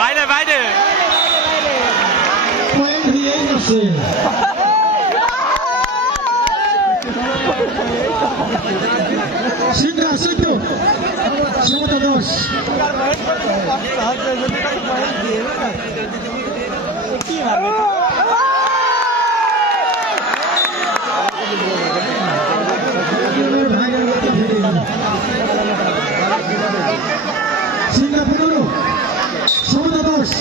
বাইরে বাইরে Singa, Sinto, Shimota Dos. Singa Pururu, Shimota Dos.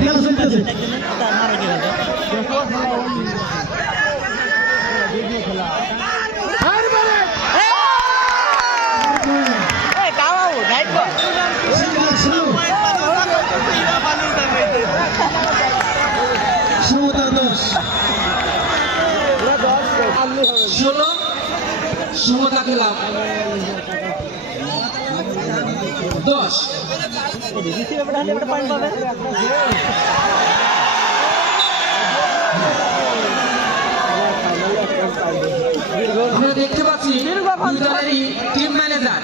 Dia sentase. সমতা খেলা 10 আমরা দেখতে পাচ্ছি দুই দলেরই টিম ম্যানেজার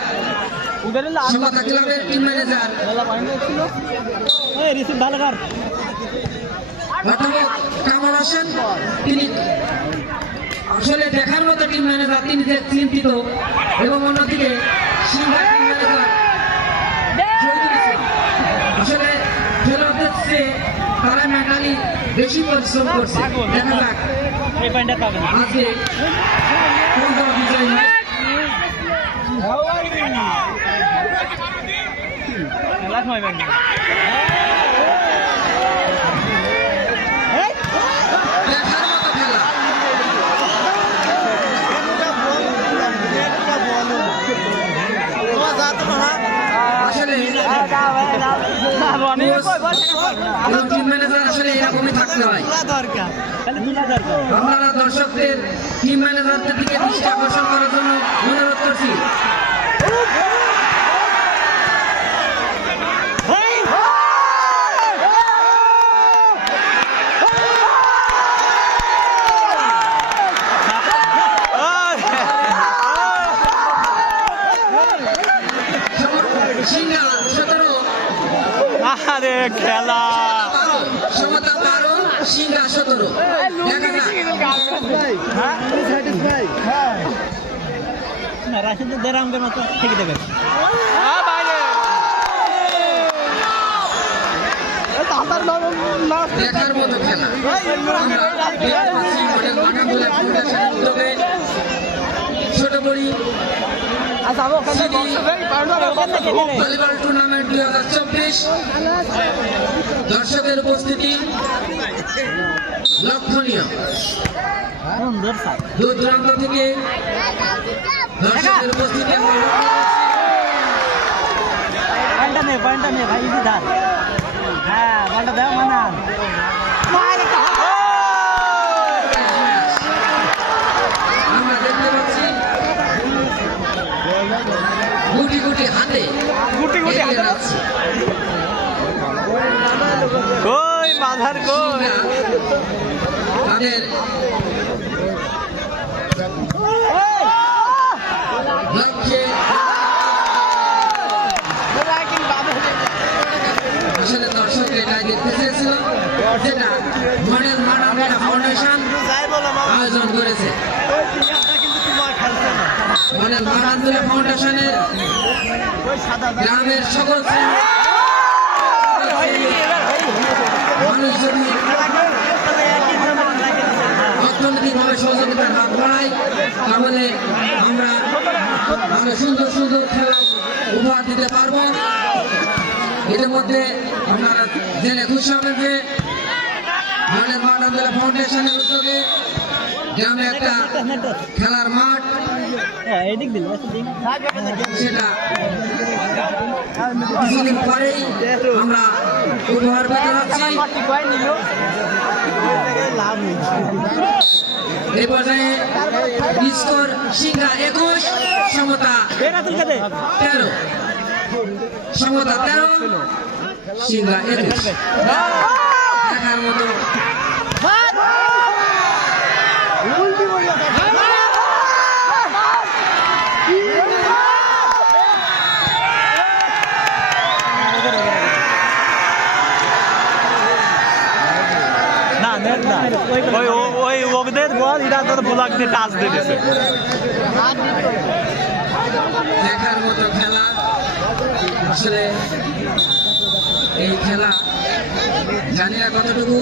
সমতা ক্লাবের টিম ম্যানেজার কামাল হোসেন তিনি আসলে দেখার মতো টিম ম্যানেজার, তিনি যে চিন্তিত এবং অন্যদিকে সিংহা টিম ম্যানেজার আসলে খেলোয়াড়দের চেয়ে তারা মেন্টালি বেশি পরিশ্রম করছে। দেখা যাক আজকে কোন দল বিজয়ী হয়। আসলে এরকমই থাকতে হয়। আমরা দর্শকদের টিম ম্যানেজারদের দিকে দৃষ্টি আকর্ষণ করার জন্য অনুরোধ করছি। আরে খেলা সমতা 12 সিংহা 17 দেখা যাক রাশিদের দেরামদের মতো থেকে দেবে দেখার মতো খেলা। ছোট বড়ি ভলিবল টুর্নামেন্ট 2024 দর্শকের উপস্থিতি লক্ষণীয়। দূর দূরান্ত থেকে দর্শকের উপস্থিতি আমরা দেখতে পাচ্ছি গুটি গুটি হাতে কই মাথার কই তাদের লক্ষ্যে আসলে দর্শক এটাই দেখতে চেয়েছিল, যেটা মডেল মানবতা ফাউন্ডেশন আয়োজন করেছে। মডেল মানবতা ফাউন্ডেশনের গ্রামের সকল মানুষ যদি অর্থনৈতিকভাবে সহযোগিতার হাত বাড়াই, তাহলে আমরা সুন্দর সুন্দর খেলা উপহার দিতে পারবো। এর মধ্যে আপনারা জেনে খুশি হবেন যে মডেল মানবতা ফাউন্ডেশনের উদ্যোগে গ্রামে একটা খেলার মাঠ, সেটা কিছুদিন পরেই আমরা উপহার পেতে যাচ্ছি। এই পর্যায়ে স্কোর সিংহা 21 সমতা 13, সমতা 13 সিংহা 21। দেখার মতো ওই ওদের বল এরা তো ব্লক দিয়ে টাচ দিয়ে দিয়েছে। দেখার মতো খেলা। আসলে এই খেলা জানি না কতটুকু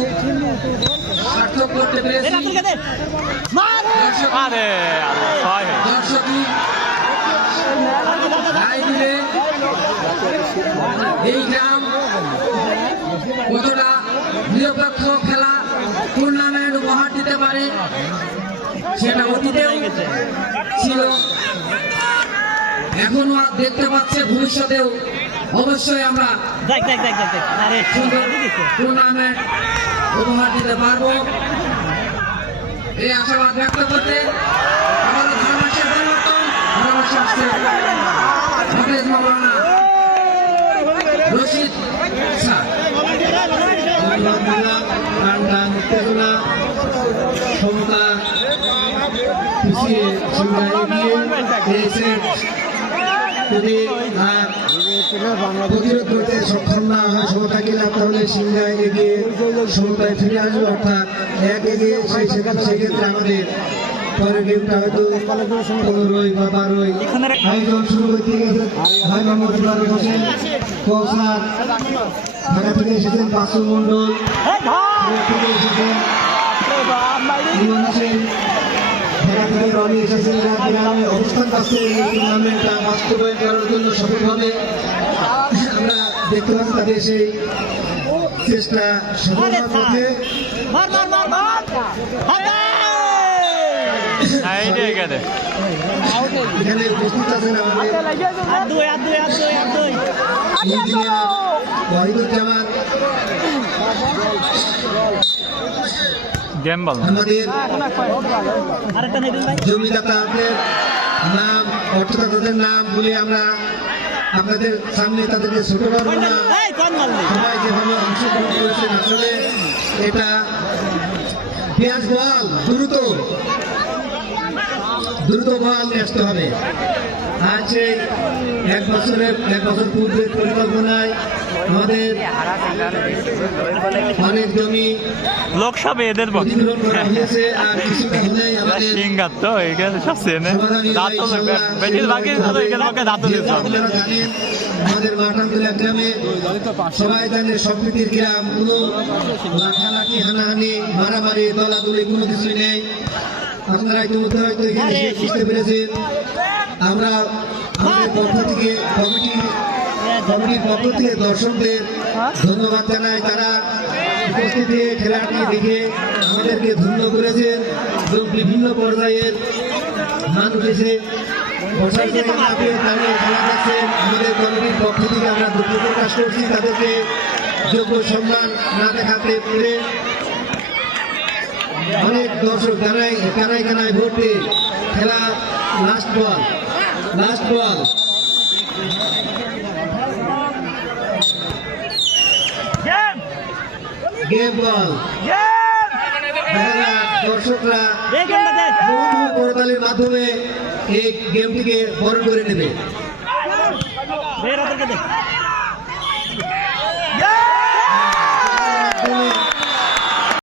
সার্থক করতে পেরেছি। দর্শক আরে আল্লাহ, ছয়। দর্শকই রায় দিলে এই গ্রাম কতটা নিরপেক্ষ খেলা টুর্নামেন্ট উপহার দিতে পারে সেটা অতীতেও ছিল, এখনো দেখতে পাচ্ছে, ভবিষ্যতেও অবশ্যই আমরা সুন্দর টুর্নামেন্ট উপহার দিতে পারবো এই আশাবাদ ব্যক্ত করতে আমাদের ধারাভাষ্যের পরিবর্তন ধারাভাষ্য আসছে হাফেজ মাওলানা রশিদ স্যার। উত্তেজনা সমতা পিছিয়ে সিংহা এগিয়ে যদি প্রতিরোধ করতে সক্ষম না হয় সমতাকে না, তাহলে সিংহায় এগিয়ে সমতায় ফিরে আসবে, অর্থাৎ এক এগিয়ে সেক্ষেত্রে আমাদের পরের গেমটা হয়তো 15 বা 12 আয়োজন শুরু করতে গেছে। ভাই মোহাম্মদ ইমরান হোসেন কৌসার ঢাকা থেকে এসেছেন, বাসু মন্ডল থেকে এসেছেন, ইমন হোসেন ঢাকা থেকে, রনি এসেছেন। গ্রামে অবস্থান করছে এই টুর্নামেন্টটা বাস্তবায়ন করার জন্য সফলভাবে আমরা দেখতে পাচ্ছি তাদের সেই চেষ্টা সফলতার পথে। সাইডে গেলে এখানে উপস্থিত আছেন আমাদের ইঞ্জিনিয়ার ওয়াহিদুজ্জামান, গেম বল। আমাদের জমিদাতাদের নাম অর্থদাতাদের নাম বলে আমরা আপনাদের সামনে তাদেরকে ছোট করবো না। সবাই যেভাবে অংশগ্রহণ করেছেন, আসলে এটা পেঁয়াজ বল দ্রুত বল আসতে হবে। আজ সেই এক বছর পূর্বের পরিকল্পনায় আমাদের অনেক জমি লোকসভা এদের বল অধিগ্রহণ করা হয়েছে, আর কিছুটা হলেই আমাদের সিঙ্গার তো এখানে সব চেনে দাঁত বেশিরভাগই দাঁত দিয়েছে। আপনারা জানেন আমাদের মাটামতুলা গ্রামে সবাই জানে সম্প্রীতির গ্রাম, কোনো লাঠালাঠি হানাহানি মারামারি দলাদলি কোনো কিছুই নেই। আপনারা ইতিমধ্যে হয়তো এখানে বুঝতে পেরেছেন। আমরা আমাদের পক্ষ থেকে কমিটির পক্ষ থেকে দর্শকদের ধন্যবাদ জানাই, তারা উপস্থিতি খেলাটি দেখে আমাদেরকে ধন্য করেছেন এবং বিভিন্ন পর্যায়ের মান উঠেছে। খেলা দেখছেন, আমাদের কমিটির পক্ষ থেকে আমরা দুঃখ প্রকাশ করছি, তাদেরকে যোগ্য সম্মান না দেখাতে পেরে। অনেক দর্শক কানায় ভোট দিয়ে খেলা লাস্ট বল গেম বল। দর্শকরা করতালির মাধ্যমে এই গেমটিকে বরণ করে নেবে।